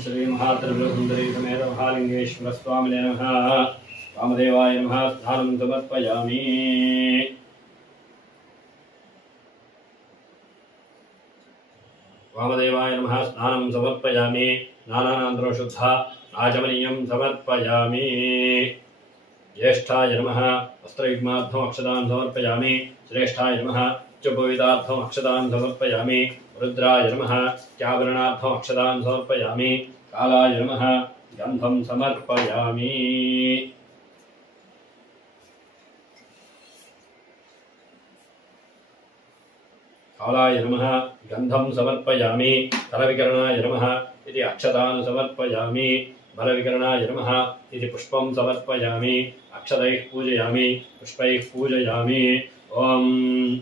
श्री महाद्रव्यसुन्दरी समेत महालिङ्गेश्वर स्वामिने नमः। वामदेवाय नमः स्थानं समर्पयामि वामदेवाय नमः स्नानं समर्पयामि। नानानान्तरशुद्धा आचमनीयं समर्पयामि। ज्येष्ठाय नमः वस्त्रयुग्मार्थमक्षतां समर्पयामि। श्रेष्ठाय नमः च भवितार्थम् अक्षतान् समर्पयामि रुद्राय नमः। चावरणार्थम् समर्पयामि कालाय नमः। गन्धं समर्पयामि। कालाय नमः। गन्धं समर्पयामि। करविकरणाय नमः इति अक्षतान् समर्पयामि। बलविकरणाय नमः इति पुष्पं समर्पयामि। अक्षतैः पूजयामि। पुष्पैः पूजयामि। ओम्।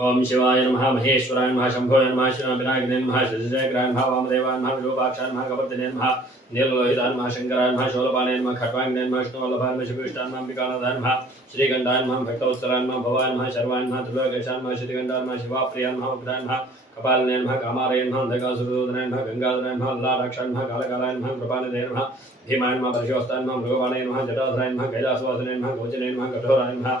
ओम शिवाय नमः महेश्वराय नमः शंभोय नमः शिवनाभिनायकने नमः शशिशेखराय नमः वामदेवाय नमः विरूपाक्षाय नमः कपतिने नमः नीललोहिताय नमः शंकराय नमः शोलपाने नमः खट्वाङ्गने नमः विष्णुवल्लभाय नमः शिवविष्टाय नमः अम्बिकानाथाय नमः श्रीगण्डाय नमः भक्तवत्सलाय नमः भवाय नमः शर्वाय नमः त्रिलोकेशाय नमः श्रीगण्डाय नमः शिवाप्रियाय नमः उग्राय नमः कपालने नमः कामारे नमः अन्धकासुरदोदने नमः गंगाधराय नमः लालाक्षाय नमः कालकालाय नमः कृपानिधे नमः भीमाय नमः परशुहस्ताय नमः मृगपाणये नमः जटाधराय नमः कैलासवासने नमः गोचने नमः कठोराय नमः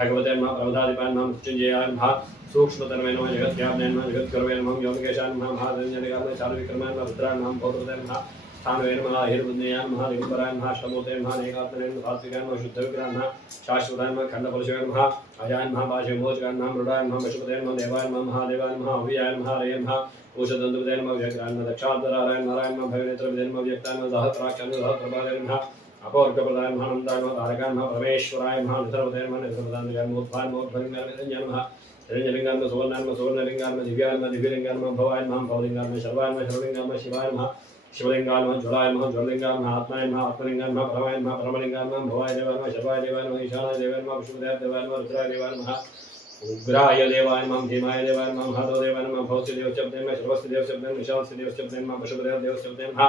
కృత్తివాస్య నమ ప్రారాతే నమ భగవతే నమ ప్రవదాధిపాయ నమ మృత్యుంజయాయ నమ సూక్ష్మతరమే నమ జగత్యాజ్ఞాయ నమ జగత్కరమే నమ యోగకేశాయ నమ మహాదంజనగాయ నమ చాలు విక్రమాయ నమ రుద్రాయ నమ పౌత్రతే నమ స్థానవే నమ హేరుబుద్ధియాయ నమ దిగంబరాయ నమ అష్టమూర్తే నమ ఏకాత్మనే నమ సాత్వికాయ నమ శుద్ధ విగ్రహాయ నమ శాశ్వతాయ నమ ఖండపరుషాయ నమ అజాయ నమ భాషే మోచకాయ నమ మృడాయ నమ పశుపతే నమ దేవాయ నమ మహాదేవాయ నమ అవ్యాయ నమ హరే నమ ఊషదంతుపదే నమ వ్యగ్రాయ నమ దక్షాధరాయ నారాయణ నమ భగనేత్రపదే నమ వ్యక్తాయ నమ సహస్రాక్ష నమ సహస్రపాదే నమ अपोर्गपदाय महानन्दाय नमः, तारकाय नमः रमेश्वराय नमः निसर्वदय नमः निसर्वदाय नमः उद्भाय नमः भरिंगाय नमः रंजलिंगाय नमः सुवर्णाय नमः सुवर्णलिंगाय नमः, दिव्याय भवाय नमः भवलिंगाय नमः, शर्वाय नमः शर्वलिंगाय नमः, शिवाय नमः शिवलिंगाय नमः, ज्वलाय नमः ज्वललिंगाय नमः, आत्माय नमः आत्मलिंगाय नमः, परमाय नमः परमलिंगाय नमः, भवाय देवाय नमः, शर्वाय देवाय नमः ईशानाय देवाय नमः विष्णुदेवाय देवाय नमः, रुद्राय देवाय नमः, उग्राय देवाय नमः, भीमाय देवाय नमः महादेव देवाय नमः, भवस्य देवशब्देन नमः सर्वस्य देवशब्देन विशालस्य देवशब्देन नमः पशुपदेव देवशब्देन हा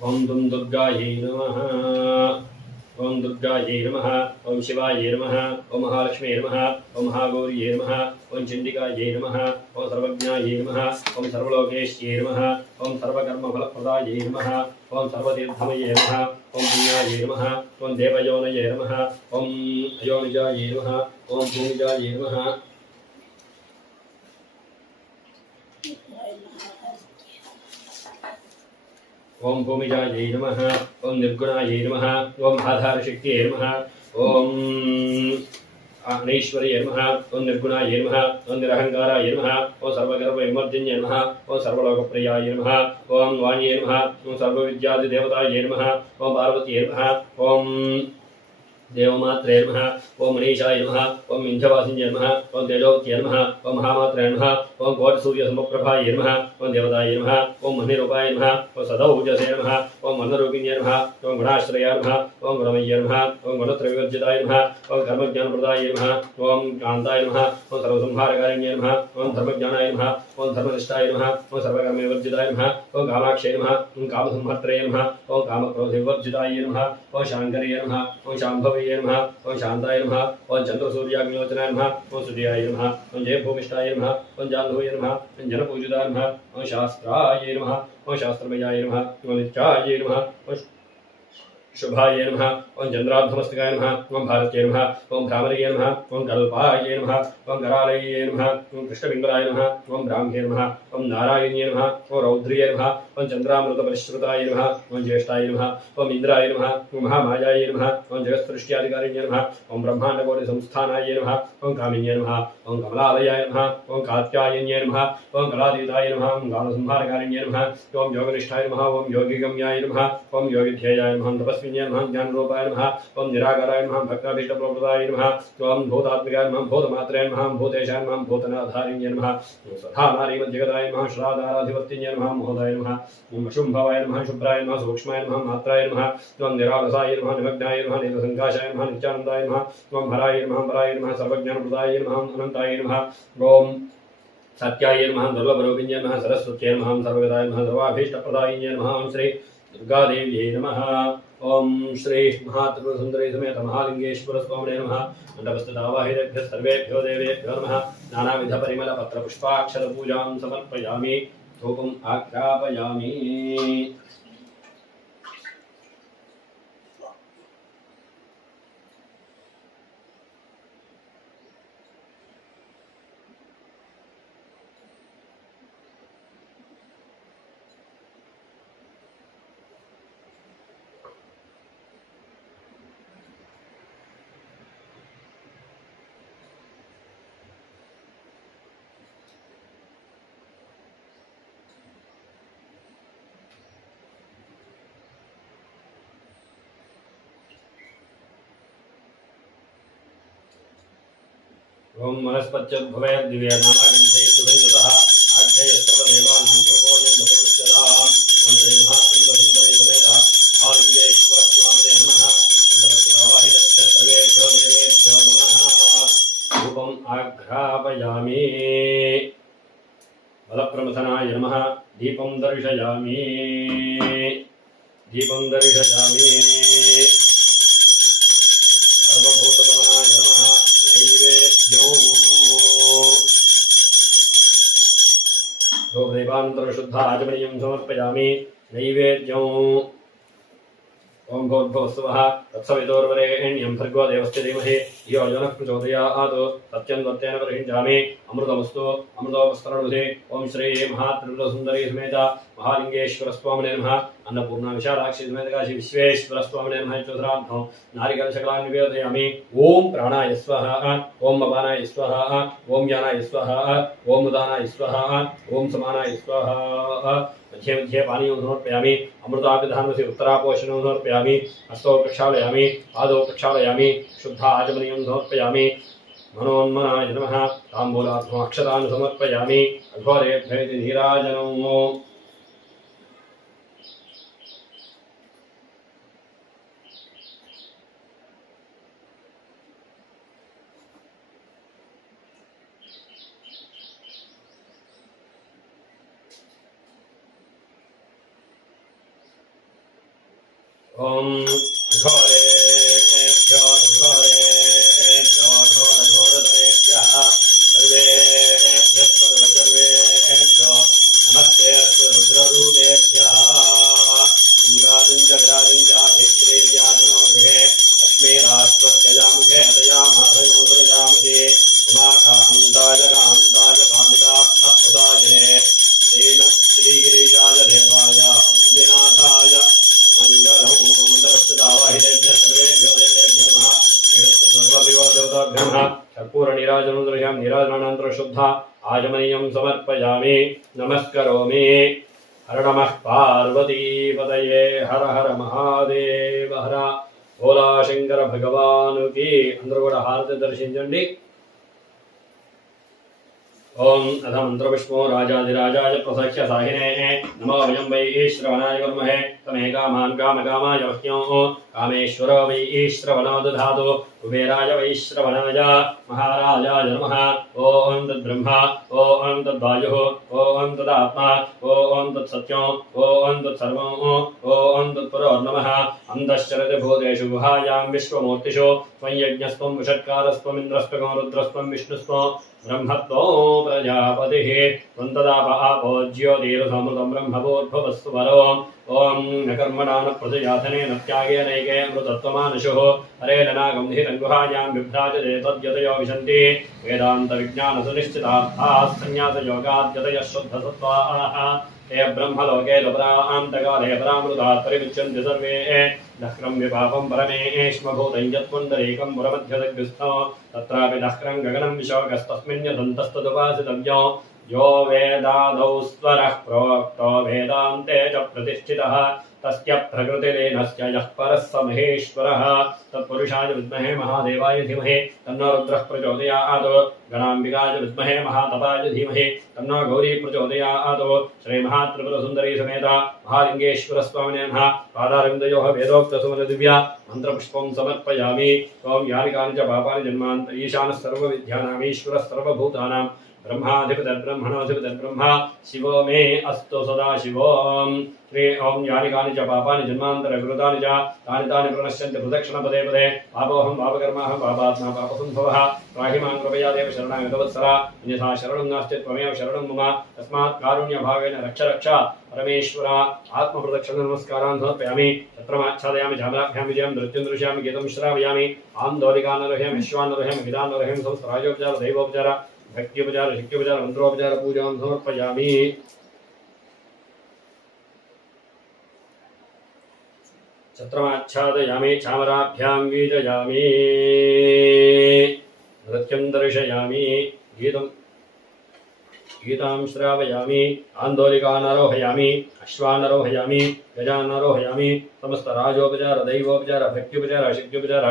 ఓం దుం దుర్గాయై నమ ఓం దుర్గాయై నమ ఓం శివాయై నమ ఓం మహాలక్ష్మీ నమ ఓం మహాగౌర్యై నమ ఓం చండికాయై నమ ఓం సర్వజ్ఞాయై నమ ఓం సర్వలోకేశ్యై నమ ఓం సర్వకర్మఫలప్రదాయై నమ ఓం సర్వతీర్థమయే నమ ఓం పుణ్యాయై నమ ఓం దేవయోనయే నమ ఓం అయోనిజాయై నమ ఓం భూమిజాయై నమ ओम भूमिजायै नम ॐ निर्गुणायै नम ॐ आधारशक्त नम ॐ नैश्वर्य नम ओं निर्गुणाय नम ओं निरहंकाराय नम ओं सर्वगर्भ विमर्जन्य नम ओं सर्वलोकप्रियाय नम ओं वाण्ये नम ओं सर्वविद्यादिदेवताय नम ओं पार्वती नम ओं देवमात्रे नम ओं मनीषाय नम ओं विंध्यवासिन्य नम ओं तेजोक्त्य नम ओं महामात्रे नम ओं कोटिसूर्यसमप्रभाय नमः ओं देवताय नमः ओं मह्निरूपाय नमः ओं सदौजसे नमः ओं मनरूपिण्य नमः ओं गुणाश्रयाय नमः ओं गुणमय्य नमः ओं गुणत्रविवर्जिताय नमः ओं धर्मज्ञानप्रदाय नमः ओं कांताय नमः ओं सर्वसंहारकारिण्य नमः ओं धर्मज्ञानाय नमः ओं धर्मनिष्ठाय नमः ओं सर्वकर्मविवर्जिताय नमः ओं कामाक्षय नमः ओं कामसंहर्त्रय नमः ओं कामक्रोधविवर्जिताय नमः ओं शाङ्करय नमः ओं शाम्भवय नमः ओं शांताय नमः ओं चन्द्रसूर्याग्निलोचनाय नमः ओं सुजयाय नमः ओं जयभूमिष्ठाय नमः ओं साधोय नमः। जन पूजिताय नमः। ओम शास्त्राय नमः। ओम शास्त्रमयाय नमः। ओम नित्याय नमः शुभाय नमः ओम चंद्रार्धमस्तकाय नमः ओम भारत्ये नमः ओम भ्रामरीय नमः ओम कल्पाय नमः ओम करालये नमः ओम कृष्णपिङ्गलाय नमः ओम ब्राह्म्ये नमः ओम नारायण्ये नमः ओम रौद्रिये नमः ओम चन्द्रामृतपरिश्रुताय नमः ओम ज्येष्ठाय नमः ओम इन्द्राय नमः ओम महामायाय नमः ओम जगत्सृष्ट्याधिकारिण्ये नमः ओम ब्रह्माण्डकोटिसंस्थानाय नमः ओम कामिन्ये नमः ओम कमलालयाय नमः ओम कात्यायन्ये नमः ओम कलातीताय नमः ओम कालसंहारकारिण्ये नमः ओम योगनिष्ठाय नमः ओम योगिगम्याय नमः ओम योगिध्येयाय नम नमः तपस्विन्ये नमः नमः। ओम निराकाराय नमः भक्ताभीष्टप्रभृताय नमः। ओम भूतात्मिकाय नमः भूतमात्राय नमः भूतेशाय नमः, भूतनाधारिण्ये नमः। ओम सधानारीमध्यगताय नमः श्रादाराधिपत्तिन्ये नमः, महोदय नमः। शुम्भवाय नमः, शुभ्राय नमः, सूक्ष्माय नमः, मात्राय नमः। निरालसाय नमः, निमग्नाय नमः नमः, नित्यानन्दाय नमः। हराय नमः नमः, सर्वज्ञानप्रदाय नमः नमः। ओम सत्याय नमः नमः, सरस्वत्यै नमः सर्वगताय नमः सर्वाभीष्टप्रदायिन्ये नमः। श्री दुर्गादेव्यै नमः। ओम श्री महात्रिपुरसुन्दरी समेत महालिंगेश्वर स्वामी नमः। मण्डपस्थितावाहिरेभ्यः सर्वेभ्यो देवेभ्यो नमः। नानाविधपरिमलपत्रपुष्पाक्षरपूजां समर्पयामि। धूपं आख्यापयामि। ओम वनस्पत्युद्भवे दिव्य नानागन्धैः सुगन्धतः धूपोऽयं बलिवृक्षदाम् ओम श्री महात्रिपुरसुन्दरी समेतः नमः। सर्वेभ्यो देवेभ्यो नमः। धूपम् आघ्रापयामि। बलप्रमथनाय नमः। दीपं दर्शयामि। दीपं दर्शयामि। देवान्तरशुद्ध आचमनीयं समर्पयामि। नैवेद्यो। ॐ भोद्भवस्वः तत्सवितोर्वरेण्यं भर्गो देवस्य धीमहि। यो जनः प्रचोदयात्। सत्यं दत्तेन परिहिञ्जामि। अमृतमस्तु। अमृतोपस्तरणुधे ॐ श्री महात्रिपुरसुन्दरी समेत महालिङ्गेश्वरस्वामिने नमः। अन्नपूर्णा विशालाक्षी समेत काशी विश्वेश्वरस्वामिने चतुरार्थं नारिकलशकलान् ॐ प्राणाय स्वाहा, ॐ अपानाय स्वाहा, ॐ ज्ञानाय स्वाहा, ॐ उदानाय स्वाहा, ॐ समानाय स्वाहा। मध्ये मध्ये पानीयं समर्पयामि अमृतापिधानस्य उत्तरापोषणं समर्पयामि हस्तौ प्रक्षालयामि पादौ प्रक्षालयामि शुद्ध आचमनीयं समर्पयामि मनोन्मनाय नमः ताम्बूलार्थम् अक्षतान् समर्पयामि अघोरेभ्य इति नीराजनम् ॐ समर्पयामि नमस्करोमि हर नमः पार्वतीपतये हर हर మహాదేవ హర భోలా శంకర భగవానుకి అందరూ కూడా హారతి దర్శించండి ओम अथ मंत्र विष्णु राजाधिराजाय प्रसख्य साहिने नमो वयं वै ईश्रवणाय कुर्महे तमेकामान् कामकामाय वह्यो कामेश्वर वै ईश्रवणो दधातु कुबेराय वैश्रवणाय महाराजाय नमः ॐ तद्ब्रह्मा ॐ तद्वायुः ॐ तदात्मा ॐ तत्सत्यम् ॐ तत्सर्वम् ॐ तत्पुरोर्नमः अन्तश्चरति भूतेषु गुहायां विश्वमूर्तिषु, त्वं यज्ञस्त्वं विषट्कारस्त्वमिन्द्रस्त्वं रुद्रस्त्वं विष्णुस्त्वं ब्रह्मत्वो प्रजापतिः त्वन्तदाप आपो ज्योतिरसमृतं ब्रह्मभूद्भवस्वरो ॐ न कर्मणा न प्रजयाधने न त्यागे नैके मृतत्वमानुषुः हरे नागं हिरङ्गुहायां बिभ्राजते तद्यतयो विशन्ति वेदान्तविज्ञानसुनिश्चितार्थाः सन्न्यासयोगाद्यतयः शुद्धसत्त्वाः ते ब्रह्मलोके लपरान्तकाले परामृतात् परिमुच्यन्ते सर्वे दह्रं विपापं परमेष्मभूतं यत्पुण्डरीकं पुरमध्यदग्रस्थो तत्रापि दह्रं गगनं विशोकस्तस्मिन् यदन्तस्तदुपासितव्यो यो वेदादौ स्वरः प्रोक्तो वेदान्ते च प्रतिष्ठितः, तस्य प्रकृतिलीनस्य यः परः स महेश्वरः। तत्पुरुषाय विद्महे महादेवाय धीमहि, तन्नो रुद्रः प्रचोदयात्। गणाम्बिकाय विद्महे महातपाय धीमहि, तन्नो गौरी प्रचोदयात्। श्रीमहात्रिपुरसुन्दरी समेत महालिङ्गेश्वरस्वामिने नमः। पादारविन्दयोः वेदोक्तसुमनदिव्या मन्त्रपुष्पं समर्पयामि। त्वं यानि कानि च पापानि जन्मान्त, ईशानः सर्वविद्यानामीश्वरः सर्वभूतानां। ब्रह्माधिपतर्ब्रह्मणोऽधिपतर्ब्रह्मा शिवो मे अस्तु सदा शिवोम् श्री ओम यानि कानि च पापानि जन्मान्तरकृतानि च, तानि तानि प्रणश्यन्ति प्रदक्षिणपदे पदे। पापोऽहं, पापकर्माहं, पापात्मा पापसम्भवः त्राहि माँ कृपया देव शरणागतवत्सरा अन्यथा शरणं नास्ति, त्वमेव शरणं मम। तस्मात् कारुण्यभावेन रक्ष रक्ष। परमेश्वर आत्मप्रदक्षिणनमस्कारान् समर्पयामि। विजयं, नृत्यं दृश्यामि, गीतं श्रावयामि। दैवोपचार। भक्त्योपचार शक्योपचार मन्त्रोपचार पूजां समर्पयामि। छत्रमाच्छादयामि चामराभ्यां गीतं श्रावयामि। आन्दोलिकानारोहयामि अश्वानरोहयामि गजानारोहयामि समस्तराजोपचार दैवोपचार भक्त्योपचार शक्योपचार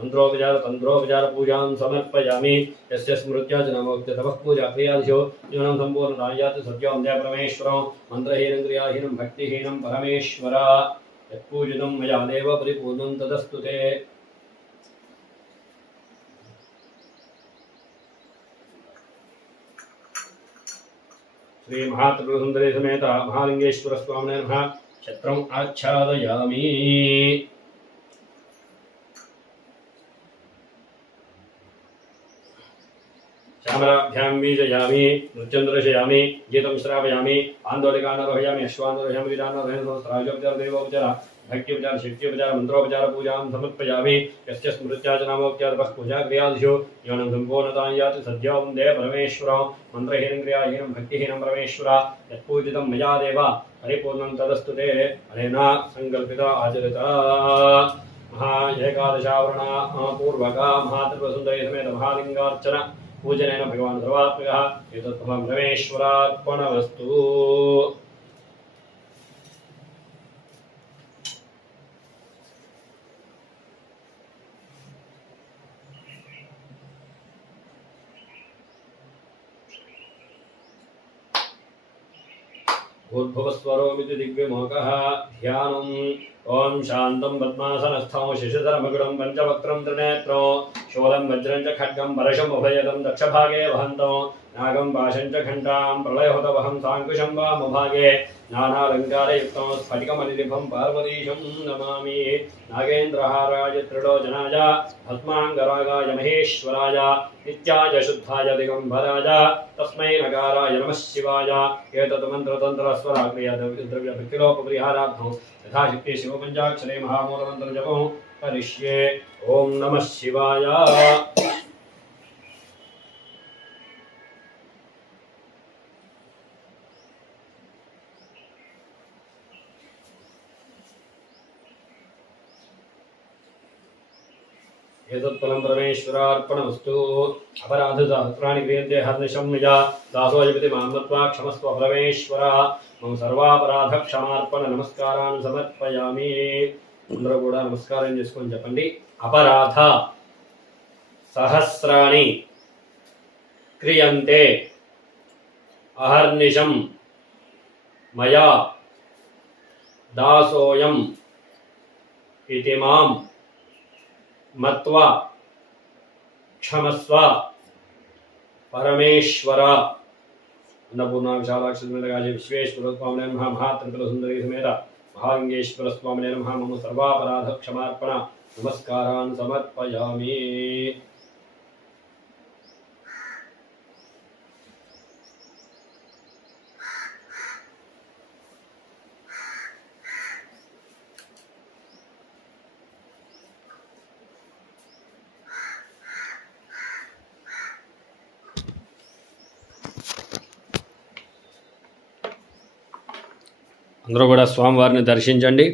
मन्त्रोपचार तन्त्रोपचार, पूजां समर्पयामि। यस्य स्मृत्या च नमोक्त्य क्रियादिशो जीवनं सम्पूर्णदायात् सत्यों दया परमेश्वरं। मन्त्रहीनं परमेश्वर। देव तदस्तु समेत श्यामलाभ्यां बीजयामि गीतं श्रावयामि आन्दोलिकानरोहयामि अश्वानरोहयामि भक्त्योपचार, शक्त्योपचार समर्पयामि। यस्य स्मृत्या च नामोक्त्यादपः पूजा क्रियादिषु जीवनं सम्पूर्णतां याति भक्तिहीनं परमेश्वर, यत्पूजितं मया देव। परिपूर्णं तदस्तु ते। सङ्कल्पिता आचरिता। महा एकादशावरणा समेत पूजनेन भगवान् सर्वात्मकः एतत् मम परमेश्वरार्पणमस्तु भूर्भुवस्वरोमिति दिग्विमोकः ध्यानम्। ॐ शान्तं पद्मासनस्थं शिशुधरमकुटं पञ्चवक्त्रं शूलं वज्रं च खड्गं परशमुभयदं दक्षभागे वहन्तो, नागं पाशं च घण्टां प्रलयहुतवहं साङ्कुशं वामभागे नानालङ्कारयुक्तं स्फटिकमनिलिभं पार्वतीशं नमामि। नागेन्द्रहाराय त्रिलोचनाय भस्माङ्गरागाय महेश्वराय, नित्याय शुद्धाय दिगम्बराय, तस्मै नकाराय नमः शिवाय। एतत् मन्त्रतन्त्रस्वराक्रिया द्रव्यभक्तिलोपपरिहारार्थं, यथाशक्ति शिवपञ्चाक्षरे महामूलमन्त्रजपं करिष्ये ओम नमः शिवाय। एतत्फलं परमेश्वरार्पणमस्तु। अपराधसहस्राणि क्रियन्ते माँ क्षमस्व परमेश्वरः। मम सर्वापराधक्षमार्पणनमस्कारान् समर्पयामि। అందరూ కూడా నమస్కారం చేసుకొని చెప్పండి. అపరాధ సహస్రాణి క్రియంతే అహర్నిషం మయా దాసోయం ఇది మాం మత్వ క్షమస్వ పరమేశ్వర అన్నపూర్ణాక్షారాక్ష విశ్వేశ్వర స్వామి మహాత్రిపుల సుందరి సమేత महात्रिपुर सुंदरी समेत महालिंगेश्वर स्वामिने नमः मम सर्वापराध क्षमार्पण नमस्कारान् समर्पयामि। అందరూ కూడా స్వామివారిని దర్శించండి.